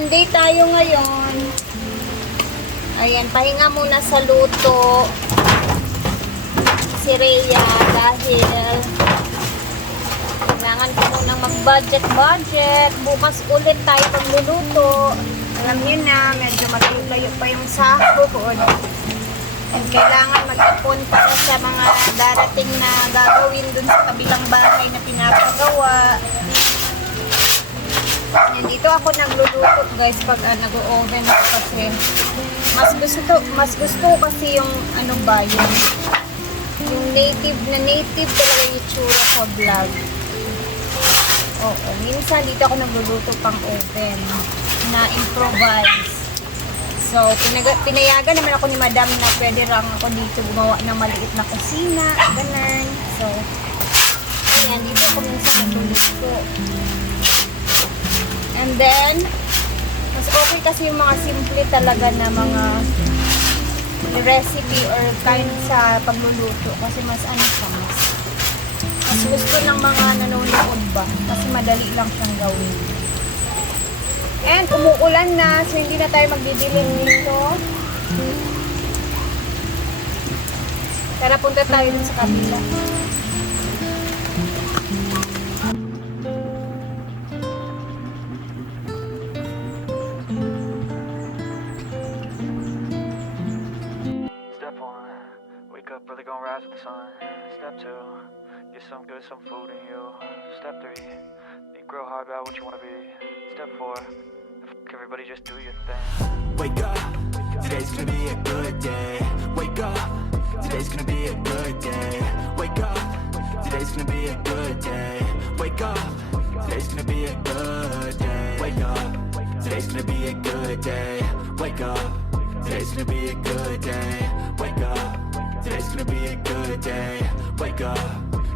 Monday tayo ngayon. Ayan, pahinga muna sa luto. Si Rhea dahil kailangan ko munang mag-budget-budget. Bukas ulit tayo magluluto. Alam niyo na, medyo malayo-layo pa yung sahod. And kailangan mag-ipon para sa mga darating na gagawin dun sa kabilang bahay na pinapagawa. Yan, dito ako nagluluto guys pag ah, nag-oven ako kasi mas gusto mas gusto kasi yung ano ba yung yung native na native talaga yung itsura sa vlog. Oo, minsan dito ako nagluluto pang oven na improvise. So, pinayagan naman ako ni madam na pwede lang ako dito gumawa ng maliit na kusina, ganun. So, ayan, dito ako minsan nagluluto. And then, mas okay kasi yung mga simple talaga na mga recipe or kind sa pagluluto kasi mas ano siya, mas, mas gusto ng mga nanonood ba kasi madali lang siyang gawin. And umuulan na, so hindi na tayo magdidilim nito. Tara, punta tayo dun sa kabila. Some good, some food in you. Step three, think real hard about what you wanna be. Step four, everybody just do your thing. Wake up, today's gonna be a good day. Wake up, today's gonna be a good day. Wake up, today's gonna be a good day. Wake up, today's gonna be a good day. Wake up, today's gonna be a good day. Wake up, today's gonna be a good day. Wake up, today's gonna be a good day. Wake up,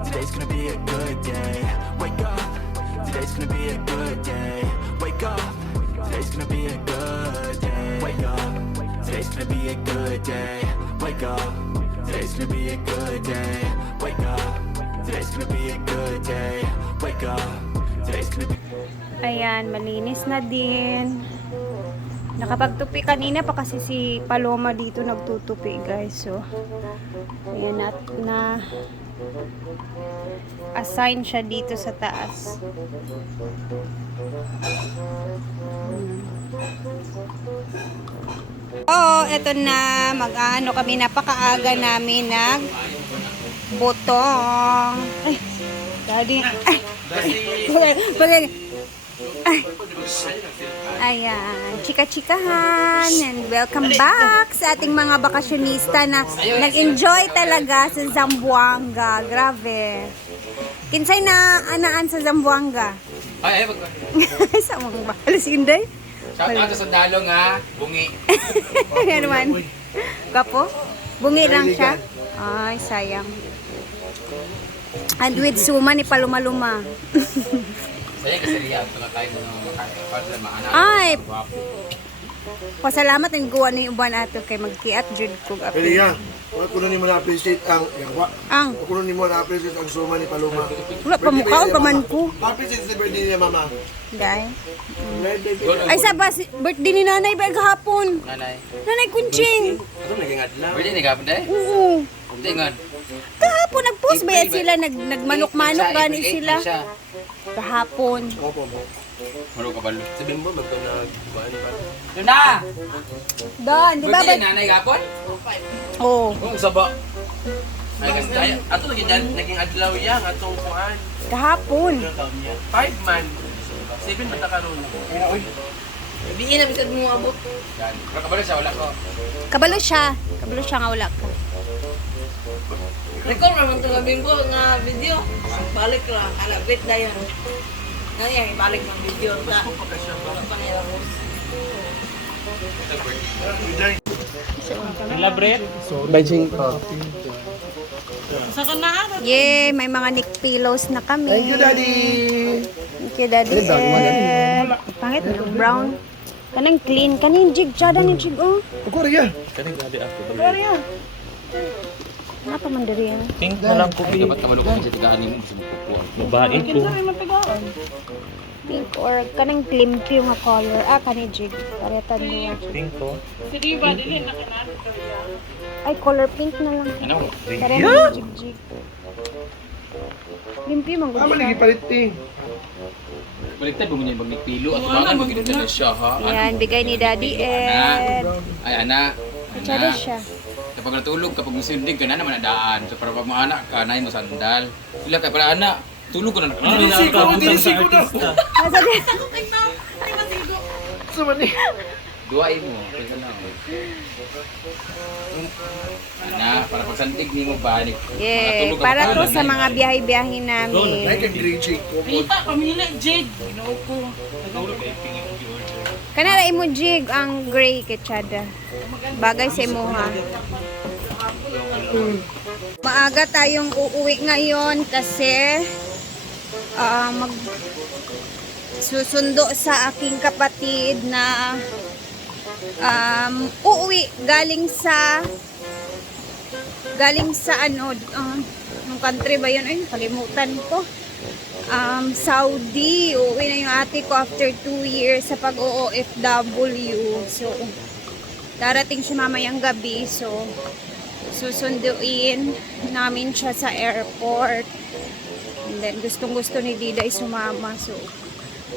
Today's gonna be a good day. Wake up. Today's gonna be a good day. Wake up. Today's gonna be a good day. Wake up. Today's gonna be a good day. Wake up. Today's gonna be a good day. Wake up. Today's gonna be a good day. Wake up. Today's gonna be Ayan, malinis na din. Nakapagtupi kanina pa kasi si Paloma dito nagtutupi guys. So, ayan na, na assign siya dito sa taas. Oo, eto na. Mag-ano kami, napakaaga namin nag botong. Ay, daddy. Ay. Ay. Ayan, chika-chikahan and welcome back sa ating mga bakasyonista na nag-enjoy talaga sa Zamboanga. Grabe. Kinsay na anaan sa Zamboanga? Ay, ay, wag sa mga bahalas inday. Shout out sa sandalo nga, bungi. Ano man? Kapo? Bungi lang siya? Ay, sayang. And with suma ni Paluma-Luma. Saya kasi liya ito kahit ano makain. Para sa mga anak. Ay! Pasalamat ang guwa ni uban ato kay magkiat jud ko Pero api. yan, wala ko ni mo na-appreciate ang yawa. Ang Wala ko ni mo na-appreciate ang suma ni Paloma. wala pa mukhaon pa man ko. Appreciate sa birthday niya, mama. Dai. Ay sa ba si- birthday ni nanay ba gahapon? Nanay. Nanay Kunching. Ito naging adlaw. Pwede ni gapon dahil? Oo. Tingon. Kahapon nag-post ba yan sila nag nagmanok-manok gani sila. Kahapon. Opo mo. Maro ka balo. Sabihin mo, magto na kuhaan ba? Doon na! Don, di ba Pwede ba? nanay gapon? Oh, Kung saba. Ay, kasi tayo. Ato lagi dyan, naging adlaw yan, atong kuhaan. kahapon. Five man. Seven man karon. Bigyan na bisag mo abot. Yan. Pero kabalo siya, wala ko. Kabalo siya. Kabalo siya nga wala ka. Record naman ito labing ko nga video. Balik lang. Alabit na yan. Kaya ibalik ng video ta. Elaborate. Benching ko. Sa kanaan. Yay, may mga nick pillows na kami. Thank you, Daddy! Thank you, Daddy. Ed. Pangit, brown. Kanang clean. Kaning jig, tsada ni jig, oh. Yan. Kaning gabi ako. Ano pa man diri yan? Pink na lang ko. Dapat naman ako sa tigaan mo sa bukuan. Babae ko. Pink or kanang klimpyo nga color. Ah, kani jig. Paretan mo. Pink ko. Ay, color pink na lang. Ano? Parehan mo jig jig. Limpyo man Ah, gud maligi siya. palit ting. Baliktad mo niya bang pilo at bakit mo kinita na siya ha? Yan, bigay ni Daddy Ed. Ay ana. Tsada Ana. siya. Kapag natulog, kapag musindig ka na naman nadaan. So para pag mga anak ka, na mo sandal. Sila kay para anak, tulog ko na. Dinisiko ko, dinisiko na. Sa man eh. Duwain mo. Kaya. Ana, para pag sandig ni mo balik. Yeah, para pa, to sa mga biyahe-biyahe namin. Like a green chick. Rita, pamili, Jade. Ginoo ko. Kanara imo jig ang gray kay Chada. Bagay sa imo ha. Maaga tayong uuwi ngayon kasi ah, mag susundo sa aking kapatid na um, uuwi galing sa galing sa ano um, yung country ba yun ay kalimutan ko um, Saudi. Uuwi na yung ate ko after 2 years sa pag-OOFW. So, darating siya mamayang gabi. So, susunduin namin siya sa airport. And then, gustong gusto ni Diday sumama. So,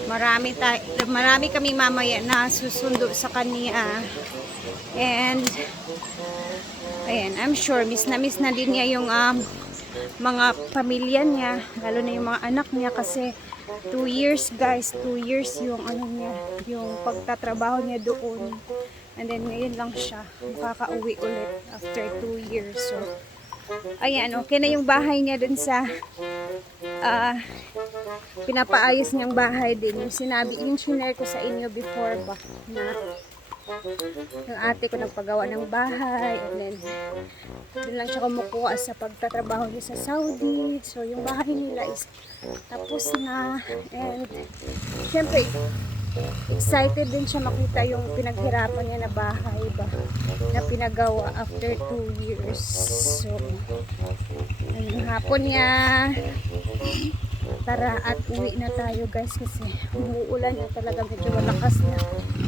marami, tay marami kami mamaya na susundo sa kanya. And, ayan, I'm sure, miss na miss na din niya yung um, mga pamilya niya, lalo na yung mga anak niya kasi 2 years guys, 2 years yung ano niya, yung pagtatrabaho niya doon. And then ngayon lang siya makakauwi ulit after 2 years. So, ayan, okay na yung bahay niya dun sa ah pinapaayos niyang bahay din. Yung sinabi, yung shinare ko sa inyo before ba na yung ate ko nagpagawa ng bahay and then doon lang siya kumukuha sa pagtatrabaho niya sa Saudi. So, yung bahay nila is tapos na. And, syempre, excited din siya makita yung pinaghirapan niya na bahay ba na pinagawa after 2 years. So, yung hapon niya, tara at uwi na tayo guys kasi umuulan na talaga. Medyo malakas na.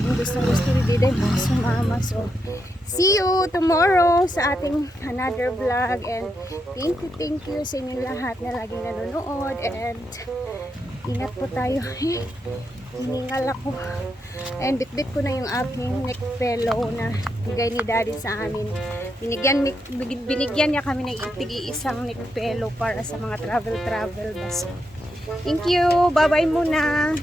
Yung gusto gusto ni Diday mo sumama. So see you tomorrow sa ating another vlog. And thank you thank you sa inyo lahat na laging nanonood. And ingat po tayo Hiningal ako. Ayun, bitbit ko na yung aking neck pillow na bigay ni daddy sa amin. Binigyan, binigyan niya kami ng tig-iisang neck pillow para sa mga travel-travel baso. Thank you! Bye-bye muna!